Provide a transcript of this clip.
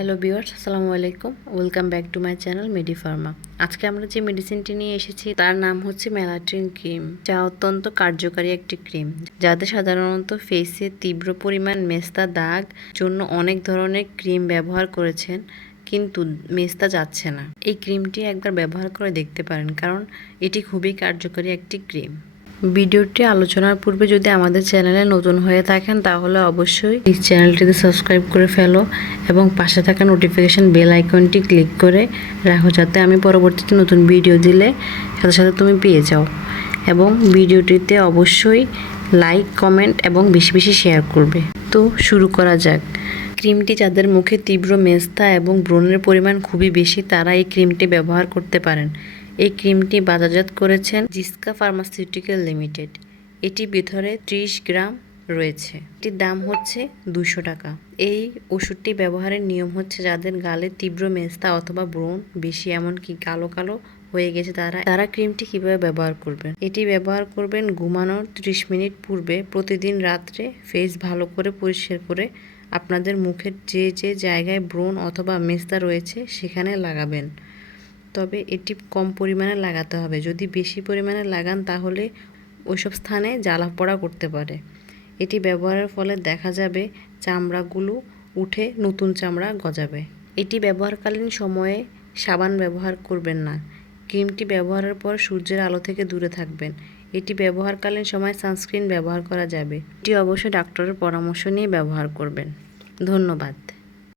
Hello viewers আসসালামু আলাইকুম। Welcome back to my channel Medi Pharma আজকে আমরা যে মেডিসিনটি নিয়ে এসেছি, তার নাম হচ্ছে মেলাট্রিন ক্রিম। যা অত্যন্ত কার্যকারী একটি ক্রিম, যাতে সাধারণত ফেসে তীব্র পরিমাণ মেস্তা দাগ জন্য অনেক ধরনের ক্রিম ব্যবহার করেছেন, কিন্তু মেস্তা যাচ্ছে না। এই ক্রিমটি একবার ব্যবহার করে দেখতে পারেন, কারণ এটি খুবই কার্যকরী একটি ক্রিম। ভিডিওটি আলোচনার পূর্বে যদি আমাদের চ্যানেলে নতুন হয়ে থাকেন, তাহলে অবশ্যই এই চ্যানেলটিতে সাবস্ক্রাইব করে ফেলো এবং পাশে থাকা নোটিফিকেশান বেল আইকনটি ক্লিক করে রাখো যাতে আমি পরবর্তীতে নতুন ভিডিও দিলে সাথে সাথে তুমি পেয়ে যাও। এবং ভিডিওটিতে অবশ্যই লাইক কমেন্ট এবং বেশি বেশি শেয়ার করবে। তো শুরু করা যাক। ক্রিমটি যাদের মুখে তীব্র মেস্তা এবং ব্রণের পরিমাণ খুবই বেশি, তারা এই ক্রিমটি ব্যবহার করতে পারেন। এই ক্রিমটি বাজারজাত করেছেন জিস্কা ফার্মাসিউটিক্যাল লিমিটেড। এটি ভিতরে ত্রিশ গ্রাম রয়েছে। এটির দাম হচ্ছে দুশো টাকা। এই ওষুধটি ব্যবহারের নিয়ম হচ্ছে যাদের গালে তীব্র মেস্তা অথবা ব্রণ বেশি, এমনকি কালো কালো হয়ে গেছে তারা। তারা ক্রিমটি কীভাবে ব্যবহার করবেন? এটি ব্যবহার করবেন ঘুমানোর ত্রিশ মিনিট পূর্বে। প্রতিদিন রাত্রে ফেস ভালো করে পরিষ্কার করে আপনাদের মুখের যে যে জায়গায় ব্রণ অথবা মেস্তা রয়েছে সেখানে লাগাবেন। তবে এটি কম পরিমাণে লাগাতে হবে। যদি বেশি পরিমাণে লাগান তাহলে ওইসব স্থানে জ্বালা পোড়া করতে পারে। এটি ব্যবহারের ফলে দেখা যাবে চামড়াগুলো উঠে নতুন চামড়া গজাবে। এটি ব্যবহারকালীন সময়ে সাবান ব্যবহার করবেন না। ক্রিমটি ব্যবহারের পর সূর্যের আলো থেকে দূরে থাকবেন। এটি ব্যবহারকালীন সময় সানস্ক্রিন ব্যবহার করা যাবে। এটি অবশ্যই ডাক্তারের পরামর্শ নিয়ে ব্যবহার করবেন। ধন্যবাদ।